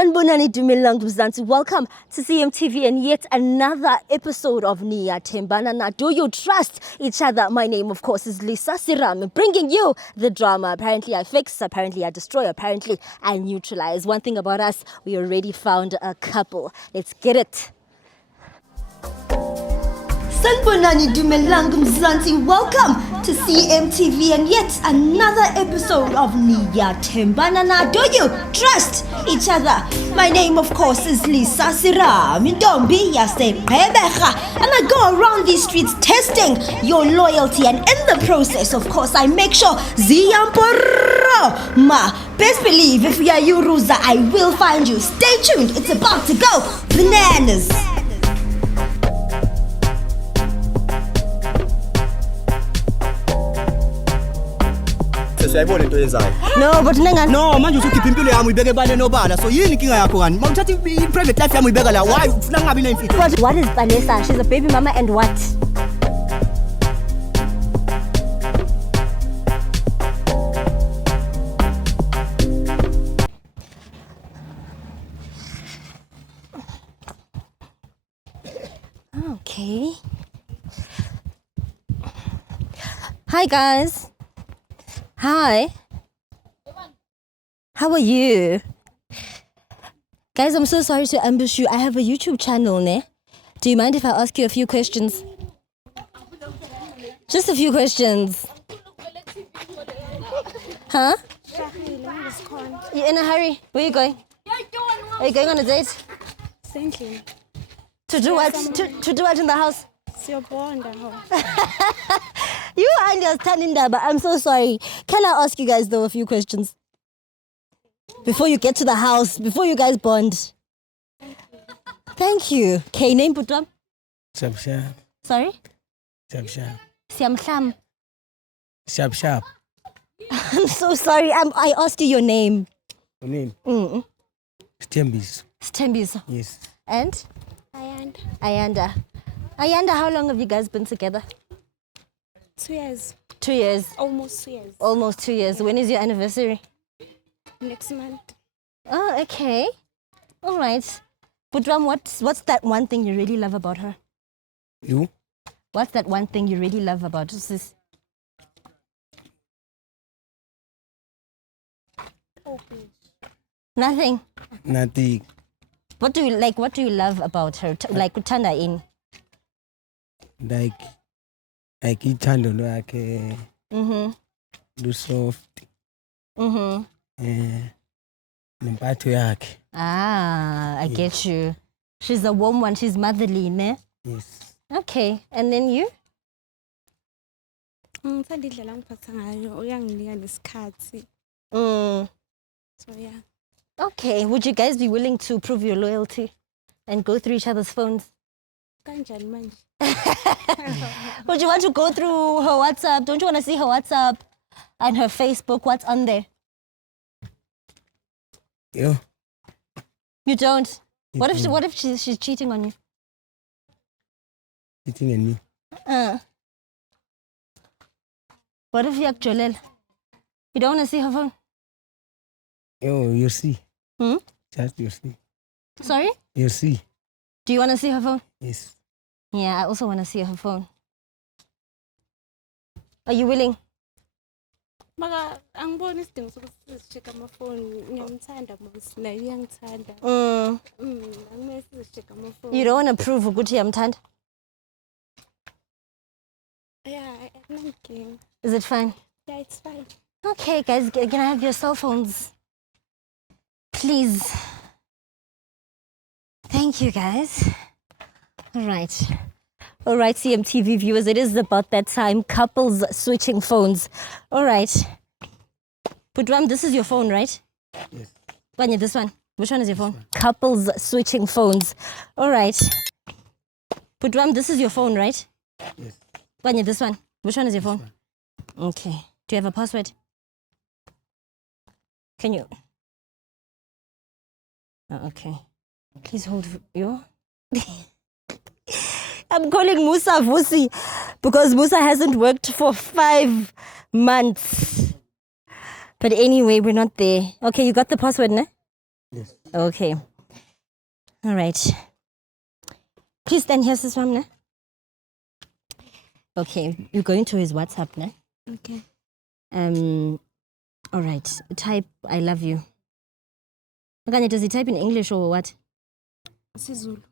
Sanibonani Dumelang Mzansi. Welcome to CMTV and yet another episode of Nia Tembana. Now, do you trust each other? My name, of course, is Lisa Siram, bringing you the drama. Apparently, I fix, apparently, I destroy, apparently, I neutralize. One thing about us, we already found a couple. Let's get it. Sanibonani Dumelang Mzansi. Welcome to CMTV and yet another episode of Nia Tembana. Now, do you trust each other? My name, of course, is Lisa Siram. Ndombi yase Bebecha. And I go around these streets testing your loyalty. And in the process, of course, I make sure Ziyamporo. Ma, best believe if you are Yuruza, I will find you. Stay tuned. It's about to go bananas. Siyayibona into yenzayo. No, but nengani. No, manje usukhipha impilo yami uyibeke bale nobala. So yini inkinga yakho kani? Mawuthatha i-private life yami uyibeka la. Why ufuna ngabi nemfihlo? But what is Vanessa? She's a baby mama and what? Okay. Hi guys. Hi. How are you? Guys, I'm so sorry to ambush you. I have a YouTube channel, ne? Do you mind if I ask you a few questions? Just a few questions. Huh? You in a hurry? Where are you going? Are you going on a date? Thank To do what? To do what in the house? You understand Indaba. I'm so sorry. Can I ask you guys though a few questions? Before you get to the house, before you guys bond. Thank you. Okay, name Putram? Sharp. Sorry? Sharp. Siamhlam. Sharp. I'm so sorry. I asked you your name. Your name? Stembis. Yes. And? Ayanda. Ayanda, how long have you guys been together? 2 years. 2 years. Almost 2 years. Almost 2 years. When is your anniversary? Next month. Oh, okay. All right. Putram, what's that one thing you really love about her? You? What's that one thing you really love about sis? Nothing. Nothing. What do you like? What do you love about her? Like Utanda in? Like ithando lakhe. Do soft. Nempatho yakhe. I get you. She's a warm one. She's motherly, ne? Yes. Okay. And then you? Ngithanda indlela angiphatha ngayo, uyanginika nesikhathi. Mm. So yeah. Okay. Would you guys be willing to prove your loyalty and go through each other's phones? Kanjani manje? Would you want to go through her WhatsApp? Don't you want to see her WhatsApp and her Facebook? What's on there? Yeah. You don't? What if she's cheating on you? Cheating on me. What if you're Jolel? You don't want to see her phone? Oh, you see. Just you see. Sorry? You see. Do you want to see her phone? Yes. Yeah, I also want to see her phone. Are you willing? Maka angiboni isidingo sokuthi sichecka amafoni. Ngiyamthanda mos, naye uyangithanda. Angimele sichecka amafoni. You don't want to prove ukuthi uyamthanda? Yeah, nothing. Is it fine? Yeah, it's fine. Okay, guys, can I have your cell phones? Please. Thank you, guys. All right, CMTV viewers, it is about that time. Couples switching phones. All right. Putram, this is your phone, right? Yes. Banya, this one. Which one is your phone? Couples switching phones. All right. Putram, this is your phone, right? Yes. Banya, this one. Which one is your phone? Okay. Do you have a password? Can you? Oh, okay. Please hold your. I'm calling Musa Vusi because Musa hasn't worked for 5 months. But anyway, we're not there. Okay, you got the password, ne? Yes. Okay. All right. Please stand here, sis Ramna. Okay, you're going to his WhatsApp, ne? Okay. All right. Type I love you. Okay, does he type in English or what? Sizulu.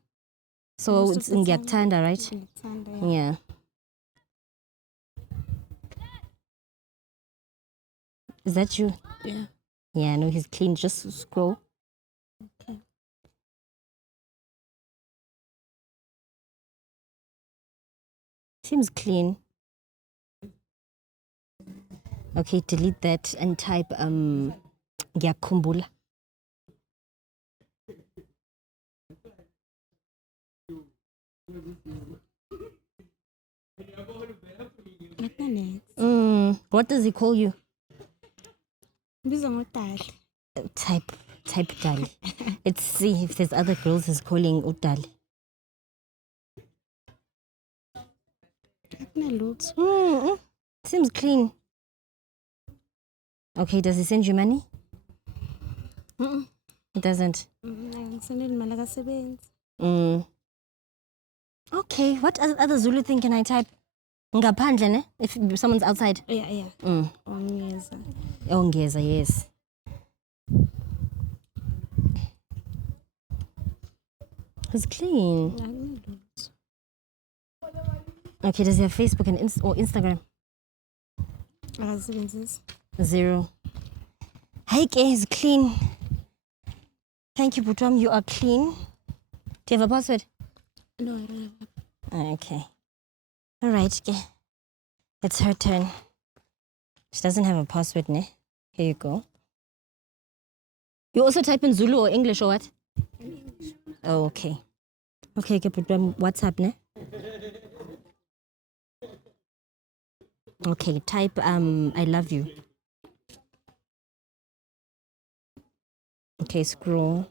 So Most it's of the time. Ngiyakuthanda, right? Ngikuthanda, yeah. Yeah. Is that you? Yeah. Yeah, no, he's clean. Just scroll. Okay. Seems clean. Okay, delete that and type Ngiyakhumbula. What next? What does he call you? Mbiza ngotali. Type Dali. Let's see if there's other girls he's calling Udali. Akunalutho. Seems clean. Okay, does he send you money? He doesn't. Angisendeli imali akasebenzi. Okay, what other Zulu thing can I type? Ngaphandle, ne? If someone's outside. Yeah. Ongeza. Ongeza, yes. It's clean. Akunalutho. Okay, does he have Facebook and or Instagram? Akasebenzisi. 0. Hi, he's clean. Thank you, Putram. You are clean. Do you have a password? No, I don't have. Okay. All right, okay. It's her turn. She doesn't have a password, ne? Here you go. You also type in Zulu or English or what? Oh, okay. Okay, Putram, WhatsApp, ne? Okay, type I love you. Okay, scroll.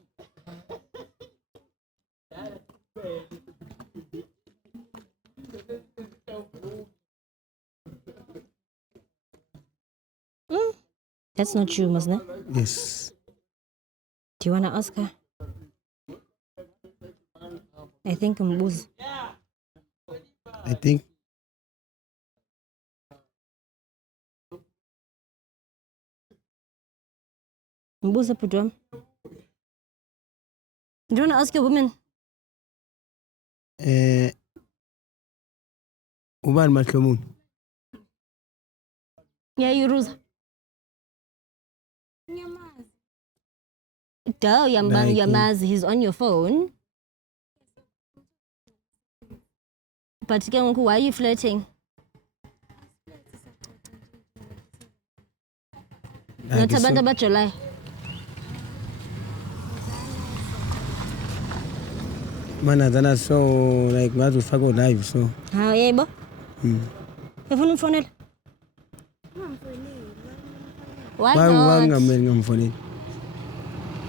That's not you, Musna. Yes. Do you want to ask her? I think Mbuz. I think Mbuza Putram. Do you want to ask your woman? ubani Mahlomuni. Yeah, you Ruza. Ngiyamazi. Duh, Like, Yamaz, he's on your phone. But why are you flirting? Like, Not about July. manazana so like ngathi ufake live so. How yebo? Ufuna umfonela? Why Why not? ngameli ngamfoneli?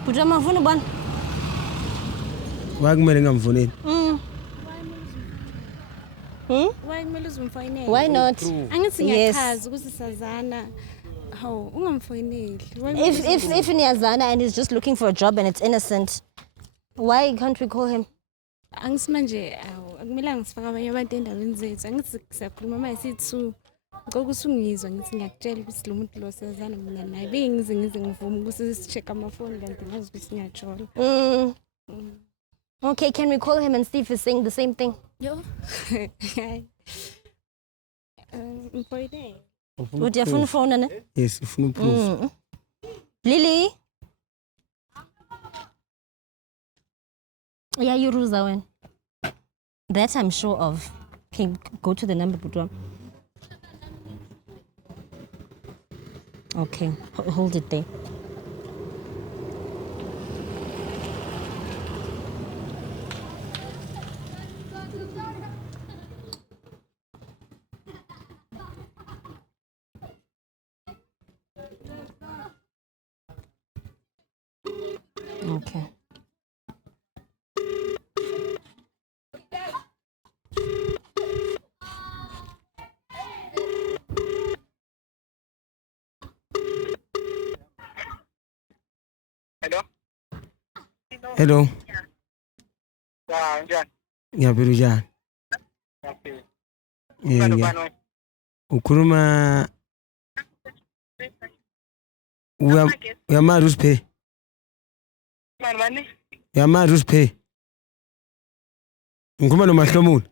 Putram afuna ubona. Why kumele ngamfoneli? Why kumele uzumfonele? Why not? Angithi Yes. ngiyachaza ukuthi sazana. Hawu, ungamfoneli. If Niyazana and he's just looking for a job and it's innocent, why can't we call him? Angithi manje akumelanga sifake abanye abantu endaweni zethu. Angithi siyakhuluma manje sithi ngokuthi ungizwa ngithi ngiyakutshela ukuthi lo muntu lo siyazana mina naye. Bengize ngivume ukuthi si-check amafoni kanti ngazi ukuthi ngiyajola. Okay, can we call him and see if he's saying the same thing? Yo. Mfoyine. Would you phone phone ne? Yes, ufuna proof. Lily? Yeah, you Ruza when. That I'm sure of. Okay, go to the number, Putram. Okay, hold it there. Okay. Hello. Ya, njani? Ngiyaphila njani? Yaphila. Yeah, Ubani wena? ukhuluma uyamazi usiphe? Bani? Uyamazi usiphe? Ngikhuluma noMahlomula.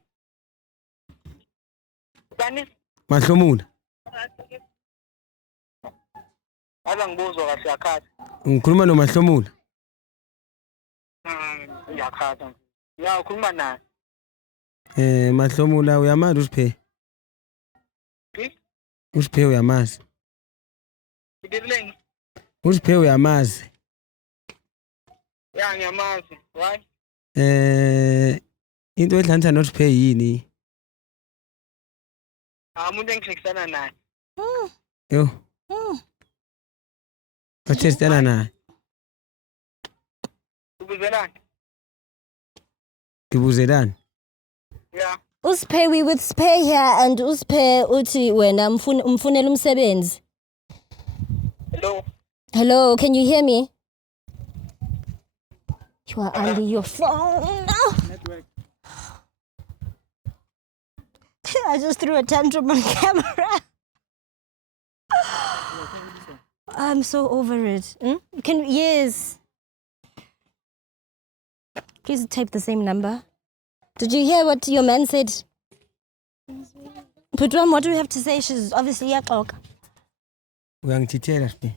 Bani? Mahlomula. Aza ngibuzwa kahle yakhathi. Ngikhuluma noMahlomula. Yakhathi. Ya, ukhuluma naye. Mahlomula uyamazi usiphe? Usiphe uyamazi? Idirileni? Usiphe uyamazi? Ya, ngiyamazi. Why? Into edlanisa nosiphe yini? Umuntu engihlekisana naye. Yo. Wathestana naye. Ubuzelani? Ngibuzelani? Ya. Usiphe we with Spay here and Usiphe uthi wena mfunela umsebenzi. Hello. Hello, can you hear me? You are under your phone. Network. I just threw a tantrum on camera. I'm so over it. Yes. Please type the same number. Did you hear what your man said? Putram, what do we have to say? She's obviously yaxoka. Uyangithithela siphe?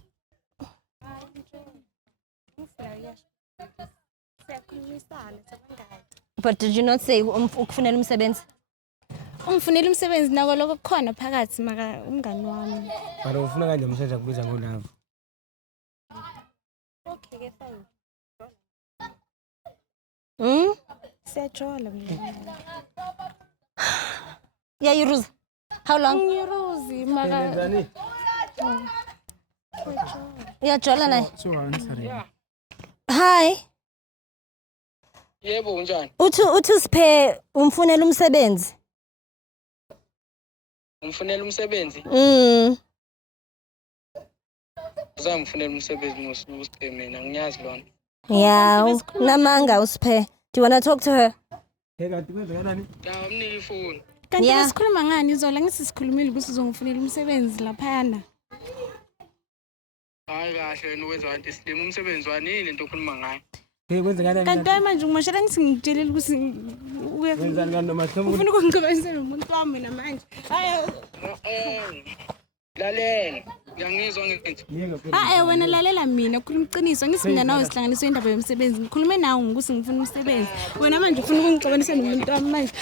But did you not say ukufunela umsebenzi? Ungifunela umsebenzi nako lokho kukhona phakathi maka umngani wami. Mara ufuna kanje umsebenzi akubiza ngolava. Okay ke fine. Siyajola mina. Yeah, you Rose. How long? Ngiruzi maka. Yeah, Jola naye. Yeah. Hi. Yebo, unjani? Uthi Siphe umfunela umsebenzi. Umfunela umsebenzi? Uzangifunela umsebenzi Usiphe mina ngiyazi lona. Yeah, namanga Usiphe. Do you want to talk to her? Ya, umnike ifoni. Kanti Yeah. sikhuluma ngani izola ngisikhulumile ukuthi uzongifunela umsebenzi laphana. Hayi kahle wena uwenza into silima umsebenzi wani into okhuluma ngayo. Kwenzekani Kanti manje ngimoshela ngithi ngitshelile ukuthi wenzani kanti noMahlomula? ufuna ukungigqobezela umuntu wami namanje. Hayi. Lalela. Ngiyangizwa ngithi. Wena lalela mina ukhuluma iqiniso ngisinda nawe sihlanganiswe indaba yomsebenzi ngikhulume nawe ukuthi ngifuna umsebenzi wena manje ufuna ukungixobanisa nomuntu wami manje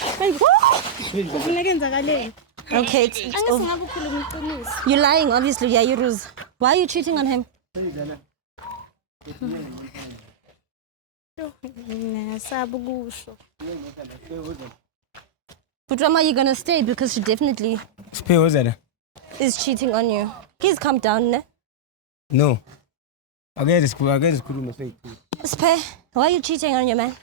ufuna kenzakaleni. Okay, it's over. Angisingabe ukhuluma iqiniso. You're lying, obviously. Yeah, you Rose. Why are you cheating on him? Ngiyasabe ukusho. But Rama, you're gonna stay because she definitely Siphe wozana? is cheating on you. Please calm down, ne? No. Akeze sikhuluma straight. Siphe, why are you cheating on your man?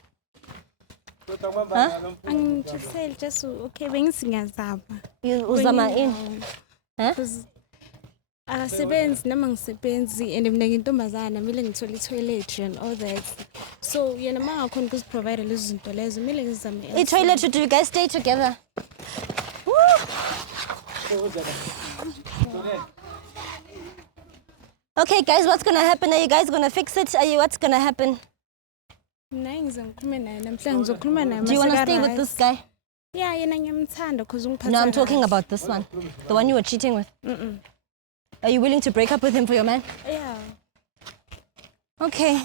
Angitshela just okay bengisingazaba. Uzama in. Akasebenzi noma ngisebenzi and mina ngintombazana kumele ngithole i-toiletry and all that. So yena mangakhona ukuziprovide lezi zinto lezo kumele ngizame. Toilet, do you guys stay together? Woo! Okay, guys, what's gonna happen? Are you guys gonna fix it? What's gonna happen? Naye ngizokhuluma naye namhlanje ngizokhuluma naye. Do you wanna stay with this guy? Yeah, yena ngiyamthanda because ungiphatha. No, I'm talking about this one. The one you were cheating with. Are you willing to break up with him for your man? Yeah. Okay.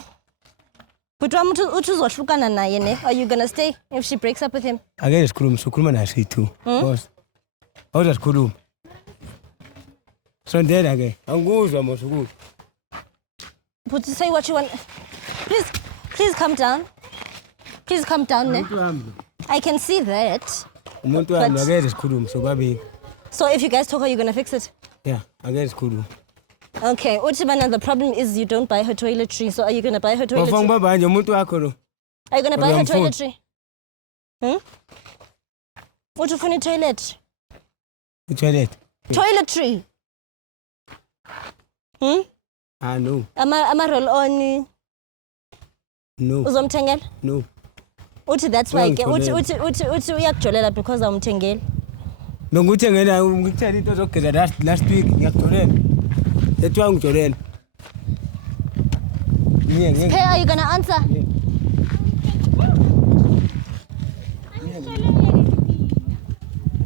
But uzohlukana naye ne? Are you gonna stay if she breaks up with him? Akeze sikhuluma naye sithi. Boss. Awuzakhuluma. Sondela ke. Angikuzwa mos ukuzwa. But say what you want. Please calm down. Please calm down ne? I can see that. Umuntu wami akeze sikhuluma sobabili. So if you guys talk, are you gonna fix it? Yeah, akeze sikhuluma. Okay. Uchibana, the problem is you don't buy her toiletry. So are you gonna buy her toiletry? Ufanga baba nje umuntu wakho lo. Are you gonna buy her Uyamfuna? toiletry? Uthi ufuna toilet? Toilet. Toiletry. Ah no. Ama roll on. No. Uzomthengela? No. Uthi that's why ke Uyangixolela. uthi uyakujolela because awumthengeli. Benguthengela ngikuthela into zokugeza last week ngiyakujolela. That's why ngijolela. Hey, are you gonna answer?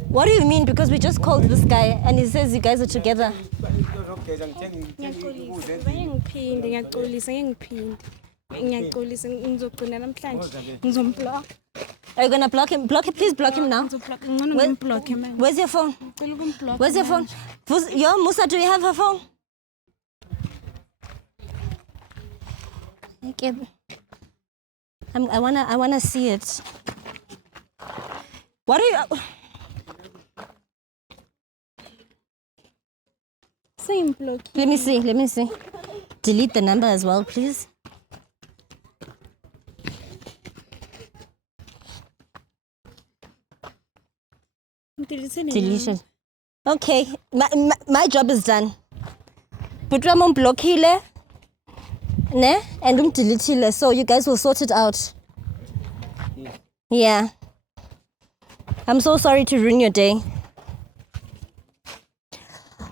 What do you mean? Because we just called this guy and he says you guys are together. Ngiyaxolisa ngizogcina namhlanje ngizomblock. Are you gonna block him? Block him, please block him now. Where's your phone? Where's your phone? Yo, Musa, do you have her phone? Okay. I wanna see it. What are you? Same block. Let me see. Delete the number as well, please. Deletion. Okay, my job is done. But I'm blockile, ne, and deletile, so you guys will sort it out. Yeah. I'm so sorry to ruin your day.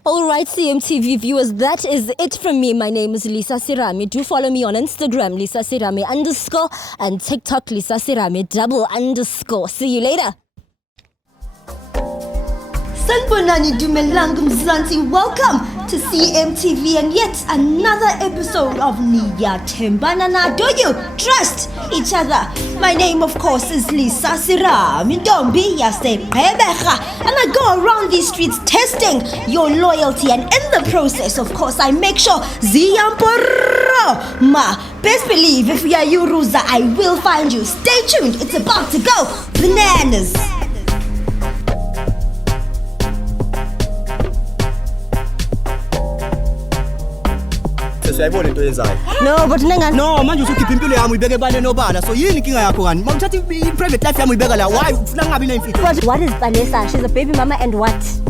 Alright, CMTV viewers, that is it from me. My name is Lisa Sirame. Do follow me on Instagram, Lisa Sirame _ and TikTok, Lisa Sirame _. See you later. Sanbonani Dumelang Mzansi, welcome to CMTV and yet another episode of Niya Tembanana. Do you trust each other? My name, of course, is Lisa Sirame. Don't be Yaste Pebecha. And I go around these streets testing your loyalty, and in the process, of course, I make sure Ziyamporo Ma. Best believe if you are Yuruza, I will find you. Stay tuned, it's about to go bananas. Siyayibona into yenzayo. No, but nengani. No, manje usukhipha impilo yami uyibeke bale nobala. So yini inkinga yakho kani? Mawuthatha i-private life yami uyibeka la. Why ufuna ngabi na imfihlo? What is Vanessa? She's a baby mama and what?